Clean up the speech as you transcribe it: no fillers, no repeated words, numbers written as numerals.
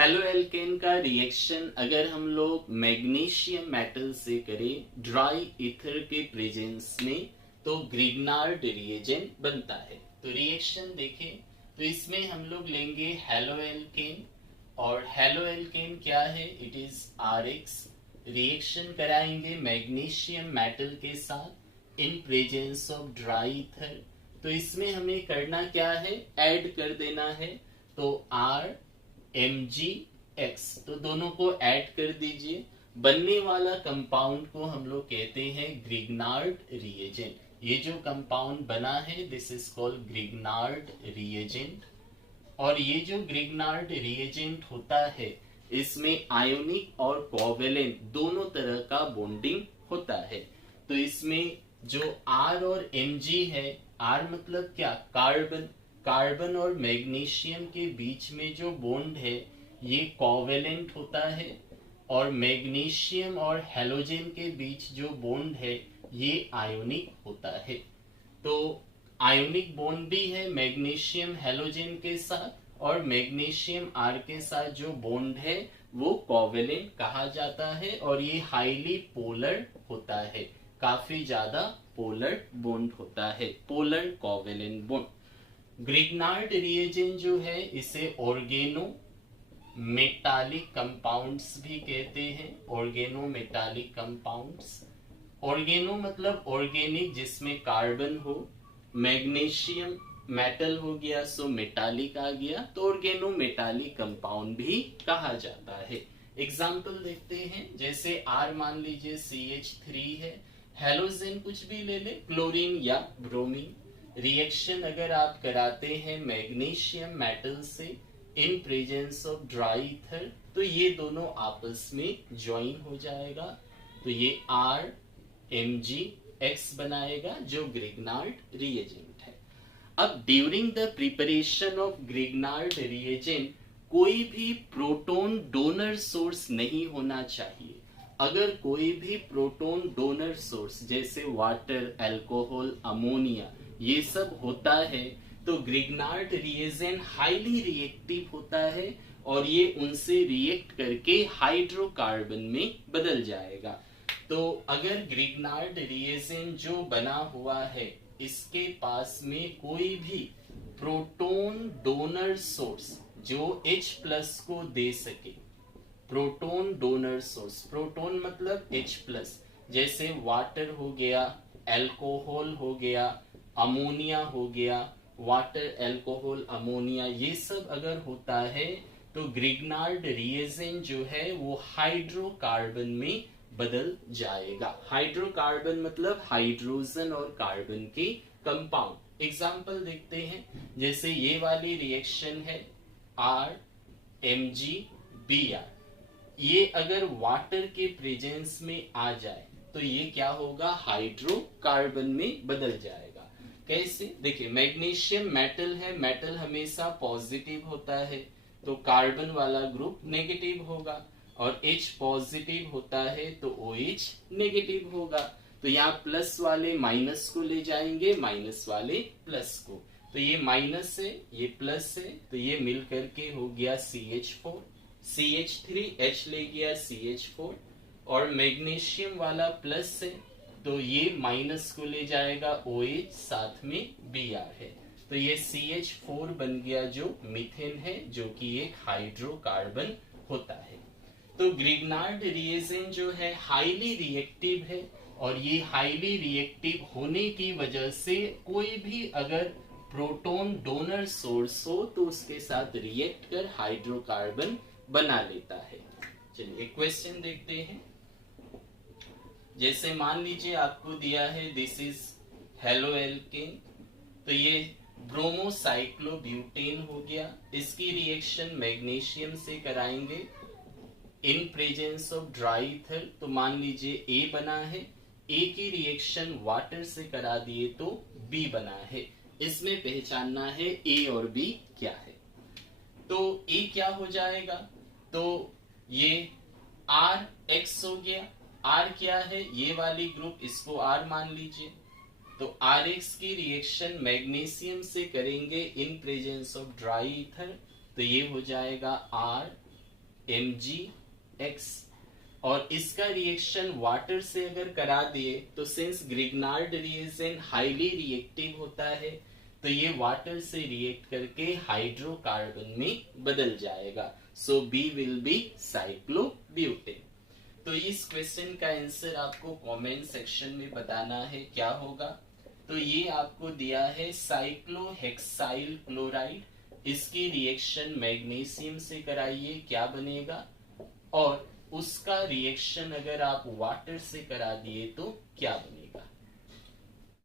Halo alkane का reaction अगर हम लोग मैग्नीशियम मेटल से करें ड्राई ईथर के प्रेजेंस में तो ग्रिग्नार्ड रिएजेंट बनता है। तो रिएक्शन देखें तो इसमें हम लोग लेंगे हेलो एल्केन और हेलो एल्केन क्या है, इट इज RX। रिएक्शन कराएंगे मैग्नीशियम मेटल के साथ in presence of dry ether. तो इसमें हमें करना क्या है, ऐड कर देना है। तो RMgX, तो दोनों को ऐड कर दीजिए। बनने वाला कंपाउंड को हम लोग कहते हैं ग्रिग्नार्ड रिएजेंट। ये जो कंपाउंड बना है this is called Grignard reagent. और ये जो ग्रिग्नार्ड रिएजेंट होता है इसमें आयोनिक और कोवेलेंट दोनों तरह का बॉन्डिंग होता है। तो इसमें जो R और Mg है, R मतलब क्या, कार्बन। कार्बन और मैग्नीशियम के बीच में जो बॉन्ड है ये कोवेलेंट होता है, और मैग्नीशियम और हैलोजन के बीच जो बॉन्ड है ये आयोनिक होता है। तो आयोनिक बॉन्ड भी है मैग्नीशियम हैलोजन के साथ, और मैग्नीशियम R के साथ जो बॉन्ड है वो कोवेलेंट कहा जाता है, और ये हाईली पोलर होता है, काफी ज्यादा पोलर बॉन्ड होता है, polar covalent bond. Grignard reagent जो है इसे ऑर्गेनो मेटालिक कंपाउंड्स भी कहते हैं, ऑर्गेनो मेटालिक कंपाउंड्स। ऑर्गेनो मतलब ऑर्गेनिक जिसमें कार्बन हो, मैग्नीशियम मेटल हो गया सो मेटालिक आ गया, तो ऑर्गेनो मेटालिक कंपाउंड भी कहा जाता है। एग्जाम्पल देखते हैं, जैसे R मान लीजिए CH3 है, हेलोजन कुछ भी ले ले, क्लोरीन या ब्रोमीन। रिएक्शन अगर आप कराते हैं मैग्नीशियम मेटल से in presence of dry ether तो ये दोनों आपस में ज्वाइन हो जाएगा, तो ये RMgX बनाएगा जो ग्रिग्नार्ड रिएजेंट है। अब during the preparation of Grignard reagent कोई भी प्रोटॉन डोनर सोर्स नहीं होना चाहिए। अगर कोई भी प्रोटॉन डोनर सोर्स जैसे वाटर, अल्कोहल, अमोनिया ये सब होता है तो ग्रिग्नार्ड रिएजेंट हाईली रिएक्टिव होता है, और ये उनसे रिएक्ट करके हाइड्रोकार्बन में बदल जाएगा। तो अगर ग्रिग्नार्ड रिएजेंट जो बना हुआ है इसके पास में कोई भी प्रोटॉन डोनर सोर्स जो H+ को दे सके, प्रोटॉन डोनर सोर्स, प्रोटॉन मतलब H+, जैसे वाटर हो गया, अल्कोहल हो गया, अमोनिया हो गया, वाटर, अल्कोहल, अमोनिया ये सब अगर होता है तो ग्रिग्नार्ड रिएजेंट जो है वो हाइड्रोकार्बन में बदल जाएगा। हाइड्रोकार्बन मतलब हाइड्रोजन और कार्बन के कंपाउंड। एग्जाम्पल देखते हैं, जैसे ये वाली रिएक्शन है RMgBr, ये अगर वाटर के प्रेजेंस में आ जाए तो ये क्या होगा, हाइड्रोकार्बन में बदल जाएगा। कैसे, देखिए मैग्नीशियम मेटल है, मेटल हमेशा पॉजिटिव होता है तो कार्बन वाला ग्रुप नेगेटिव होगा, और H पॉजिटिव होता है तो OH नेगेटिव होगा। तो यहाँ प्लस वाले माइनस को ले जाएंगे, माइनस वाले प्लस को, तो ये माइनस है ये प्लस है, तो ये मिल करके हो गया CH4, CH3 H ले गया CH4, और मैग्नीशियम वाला प्लस है तो ये माइनस को ले जाएगा OH, साथ में Br है, तो ये CH4 बन गया जो मीथेन है, जो कि एक हाइड्रोकार्बन होता है। तो ग्रिग्नार्ड रिएजेंट जो है हाईली रिएक्टिव है, और ये हाईली रिएक्टिव होने की वजह से कोई भी अगर प्रोटॉन डोनर सोर्स हो तो उसके साथ रिएक्ट कर हाइड्रोकार्बन बना लेता है। चलिए एक क्वेश्चन देखते हैं, जैसे मान लीजिए आपको दिया है दिस इज हेलो एल्केन, तो ये ब्रोमोसाइक्लोब्यूटेन हो गया, इसकी रिएक्शन मैग्नीशियम से कराएंगे in presence of dry ether, तो मान लीजिए A बना है, A की रिएक्शन वाटर से करा दिए तो B बना है। इसमें पहचानना है A और B क्या है। तो A क्या हो जाएगा, तो ये RX हो गया, R क्या है, ये वाली ग्रुप, इसको R मान लीजिए, तो RX की रिएक्शन मैग्नीशियम से करेंगे in presence of dry ether, तो ये हो जाएगा MgX, और इसका रिएक्शन वाटर से अगर करा दिए तो since Grignard reagent highly reactive होता है तो ये वाटर से रिएक्ट करके हाइड्रोकार्बन में बदल जाएगा। सो बी विल बी साइक्लोब्यूटेन। तो इस क्वेश्चन का आंसर आपको कमेंट सेक्शन में बताना है क्या होगा। तो ये आपको दिया है साइक्लोहेक्साइल क्लोराइड, इसकी रिएक्शन मैग्नीशियम से कराइए क्या बनेगा, और उसका रिएक्शन अगर आप वाटर से करा दिए तो क्या बनेगा।